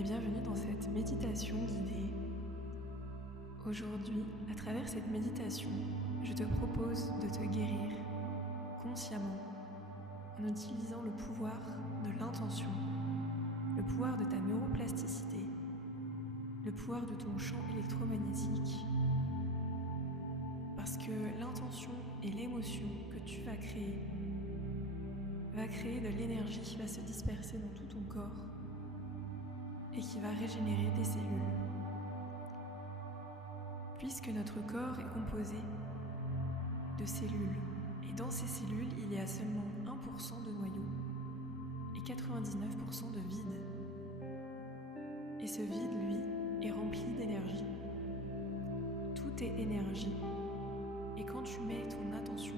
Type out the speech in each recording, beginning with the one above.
et bienvenue dans cette méditation guidée. Aujourd'hui, à travers cette méditation, je te propose de te guérir consciemment en utilisant le pouvoir de l'intention, le pouvoir de ta neuroplasticité, le pouvoir de ton champ électromagnétique. Parce que l'intention et l'émotion que tu vas créer de l'énergie qui va se disperser dans tout ton corps et qui va régénérer tes cellules. Puisque notre corps est composé de cellules, et dans ces cellules, il y a seulement 1% de noyau et 99% de vide. Et ce vide, lui, est rempli d'énergie. Tout est énergie. Et quand tu mets ton attention,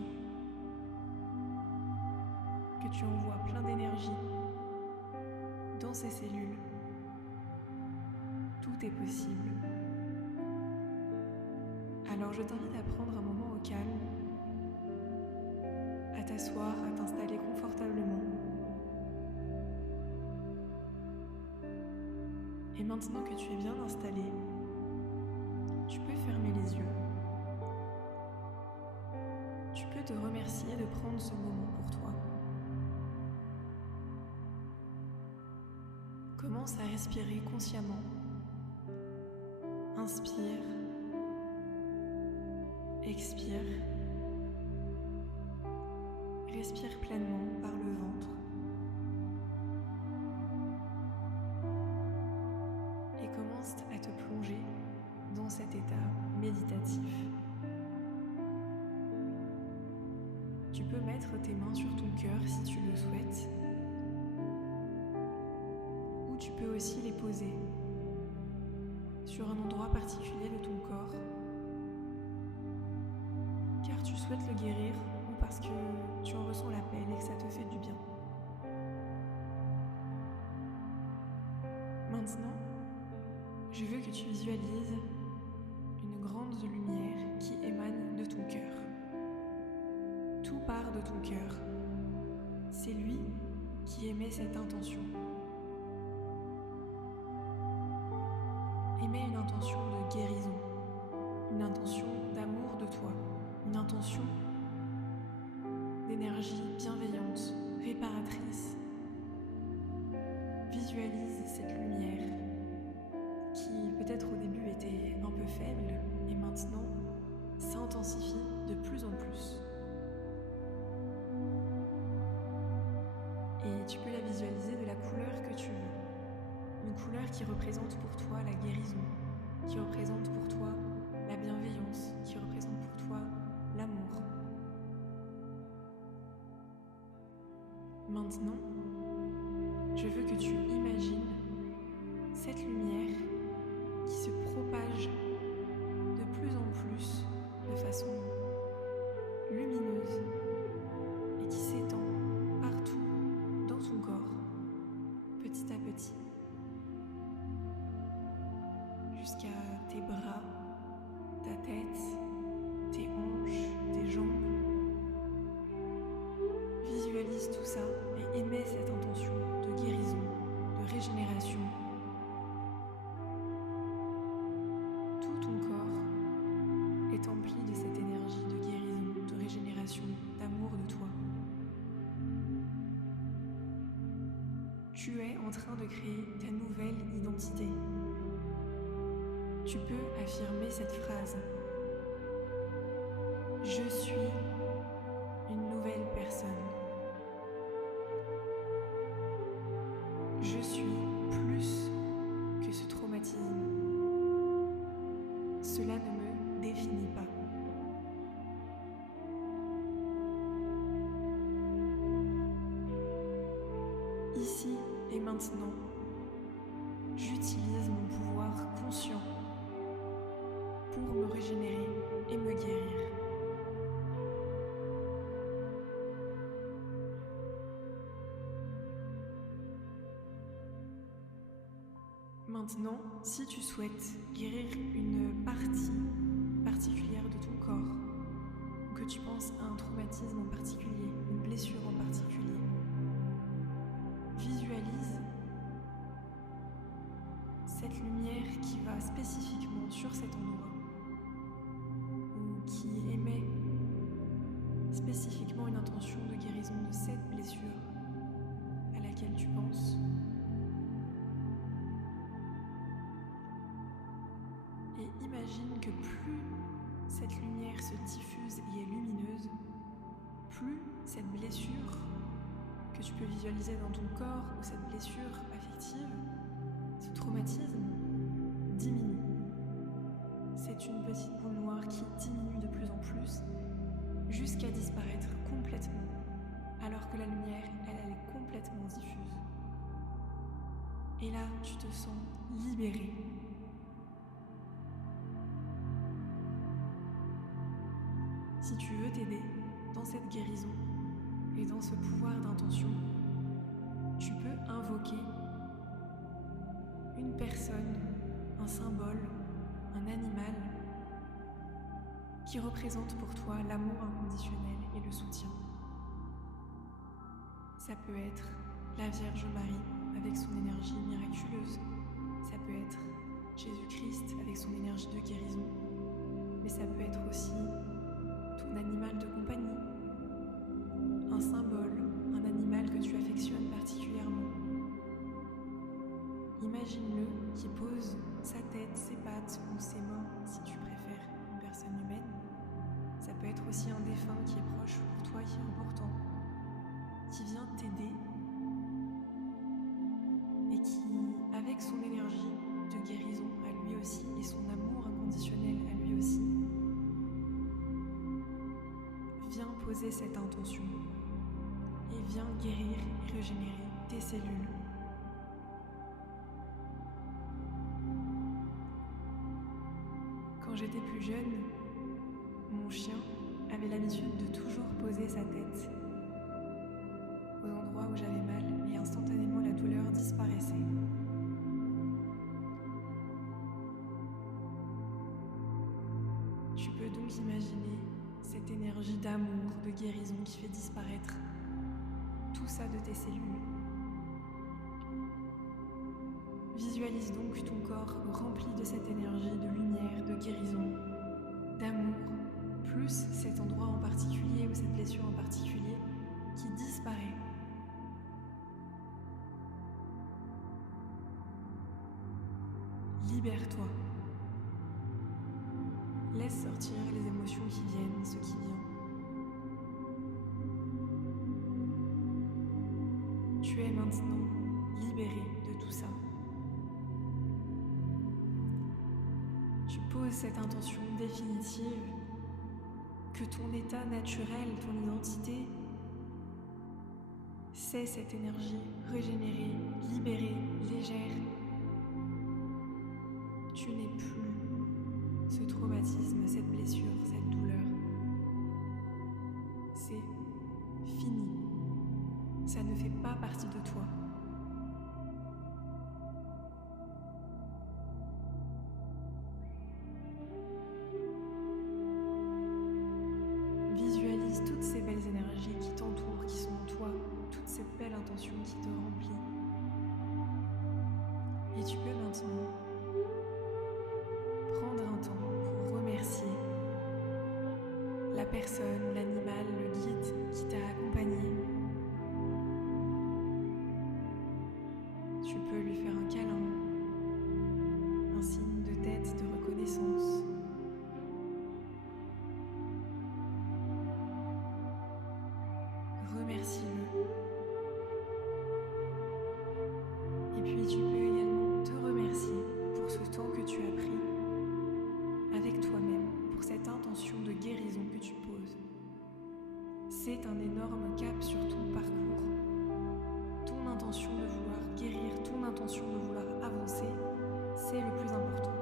que tu envoies plein d'énergie dans ces cellules, tout est possible. Alors je t'invite à prendre un moment au calme, à t'asseoir, à t'installer confortablement. Et maintenant que tu es bien installé, tu peux fermer les yeux. Tu peux te remercier de prendre ce moment pour toi. Commence à respirer consciemment. Inspire. Expire. Respire pleinement par le ventre. Et commence à te plonger dans cet état méditatif. Tu peux mettre tes mains sur ton cœur si tu le souhaites. Ou tu peux aussi les poser sur un endroit particulier de ton corps, car tu souhaites le guérir ou parce que tu en ressens l'appel et que ça te fait du bien. Maintenant, je veux que tu visualises une grande lumière qui émane de ton cœur. Tout part de ton cœur. C'est lui qui émet cette intention. Émets une intention de guérison, une intention d'amour de toi, une intention d'énergie bienveillante, réparatrice. Visualise cette lumière qui peut-être au début était un peu faible et maintenant s'intensifie de plus en plus. Et tu peux la visualiser de la couleur que tu veux. Une couleur qui représente pour toi la guérison, qui représente pour toi la bienveillance, qui représente pour toi l'amour. Maintenant, je veux que tu imagines cette lumière qui se propage de plus en plus de façon lumineuse et qui s'étend partout dans ton corps, petit à petit, jusqu'à tes bras, ta tête, tes hanches, tes jambes. Visualise tout ça et émets cette intention de guérison, de régénération. Tout ton corps est empli de cette énergie de guérison, de régénération, d'amour de toi. Tu es en train de créer ta nouvelle identité. Tu peux affirmer cette phrase. Je suis une nouvelle personne. Je suis plus que ce traumatisme. Cela ne me définit pas. Ici et maintenant, j'utilise mon pouvoir conscient pour me régénérer et me guérir. Maintenant, si tu souhaites guérir une partie particulière de ton corps, ou que tu penses à un traumatisme en particulier, une blessure en particulier, visualise cette lumière qui va spécifiquement sur cet endroit ou qui émet spécifiquement une intention de guérison de cette blessure à laquelle tu penses. Et imagine que plus cette lumière se diffuse et est lumineuse, plus cette blessure que tu peux visualiser dans ton corps ou cette blessure affective, ce traumatisme, diminue. C'est une petite boule noire qui diminue de plus en plus jusqu'à disparaître complètement, alors que la lumière, elle est complètement diffuse. Et là, tu te sens libéré. Si tu veux t'aider dans cette guérison et dans ce pouvoir d'intention, tu peux invoquer une personne, un symbole, un animal qui représente pour toi l'amour inconditionnel et le soutien. Ça peut être la Vierge Marie avec son énergie miraculeuse. Ça peut être Jésus-Christ avec son énergie de guérison. Mais ça peut être aussi ton animal de compagnie, un symbole, un animal que tu affectionnes particulièrement. Imagine-le qui pose sa tête, ses pattes ou ses mains, si tu préfères une personne humaine. Ça peut être aussi un défunt qui est proche pour toi, qui est important, qui vient t'aider et qui, avec son énergie de guérison à lui aussi et son amour inconditionnel à lui aussi, viens poser cette intention et viens guérir et régénérer tes cellules. Quand j'étais plus jeune, mon chien avait l'habitude de toujours poser sa tête aux endroits où j'avais mal et instantanément la douleur disparaissait. Tu peux donc imaginer cette énergie d'amour, de guérison qui fait disparaître tout ça de tes cellules. Visualise donc ton corps rempli de cette énergie de lumière, de guérison, d'amour, plus cet endroit en particulier ou cette blessure en particulier qui disparaît. Libère-toi. Laisse sortir les émotions qui viennent, ce qui vient. Tu es maintenant libéré de tout ça. Tu poses cette intention définitive que ton état naturel, ton identité, c'est cette énergie régénérée, libérée, légère. Tu n'es plus ce traumatisme, cette blessure, cette douleur. C'est fini. Ça ne fait pas partie de toi. Visualise toutes ces belles énergies qui t'entourent, qui sont en toi, toute cette belle intention qui te remplit. Et tu peux maintenant prendre un temps pour remercier la personne, l'animal, le guide qui t'a accompagné. Tu peux lui faire un câlin, un signe de tête de reconnaissance. Remercie-le. Et puis tu peux également te remercier pour ce temps que tu as pris avec toi-même, pour cette intention de guérison que tu poses. C'est un énorme cap sur ton parcours. Ton intention de vouloir guérir, ton intention de vouloir avancer, c'est le plus important.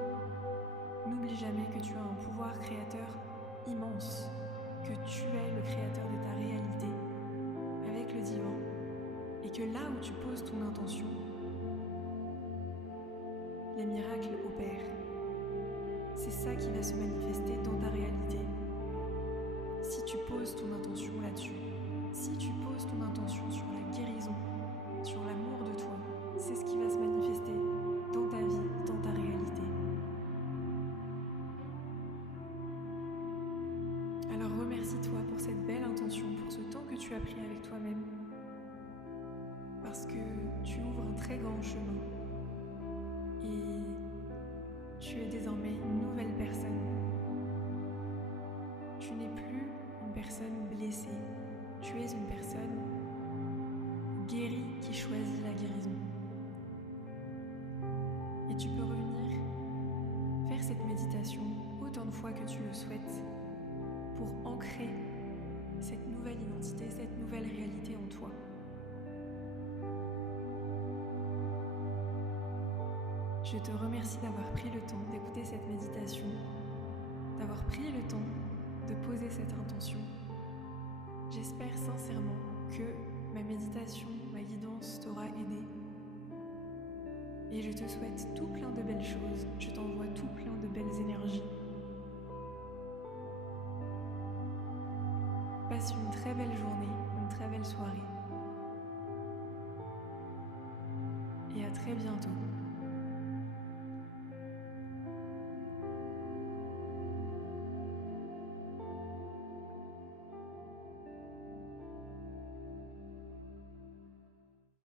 N'oublie jamais que tu as un pouvoir créateur immense, que tu es le créateur de ta réalité avec le divin, et que là où tu poses ton intention, les miracles opèrent. C'est ça qui va se manifester dans ta réalité. Si tu poses ton intention là-dessus, si tu poses ton intention sur la guérison, sur l'amour de toi, c'est ce qui va se manifester dans ta vie, dans remercie-toi pour cette belle intention, pour ce temps que tu as pris avec toi-même. Parce que tu ouvres un très grand chemin. Et tu es désormais une nouvelle personne. Tu n'es plus une personne blessée. Tu es une personne guérie qui choisit la guérison. Et tu peux revenir faire cette méditation autant de fois que tu le souhaites pour ancrer cette nouvelle identité, cette nouvelle réalité en toi. Je te remercie d'avoir pris le temps d'écouter cette méditation, d'avoir pris le temps de poser cette intention. J'espère sincèrement que ma méditation, ma guidance t'aura aidé. Et je te souhaite tout plein de belles choses. Je t'envoie tout plein de belles énergies. Passe une très belle journée, une très belle soirée. Et à très bientôt.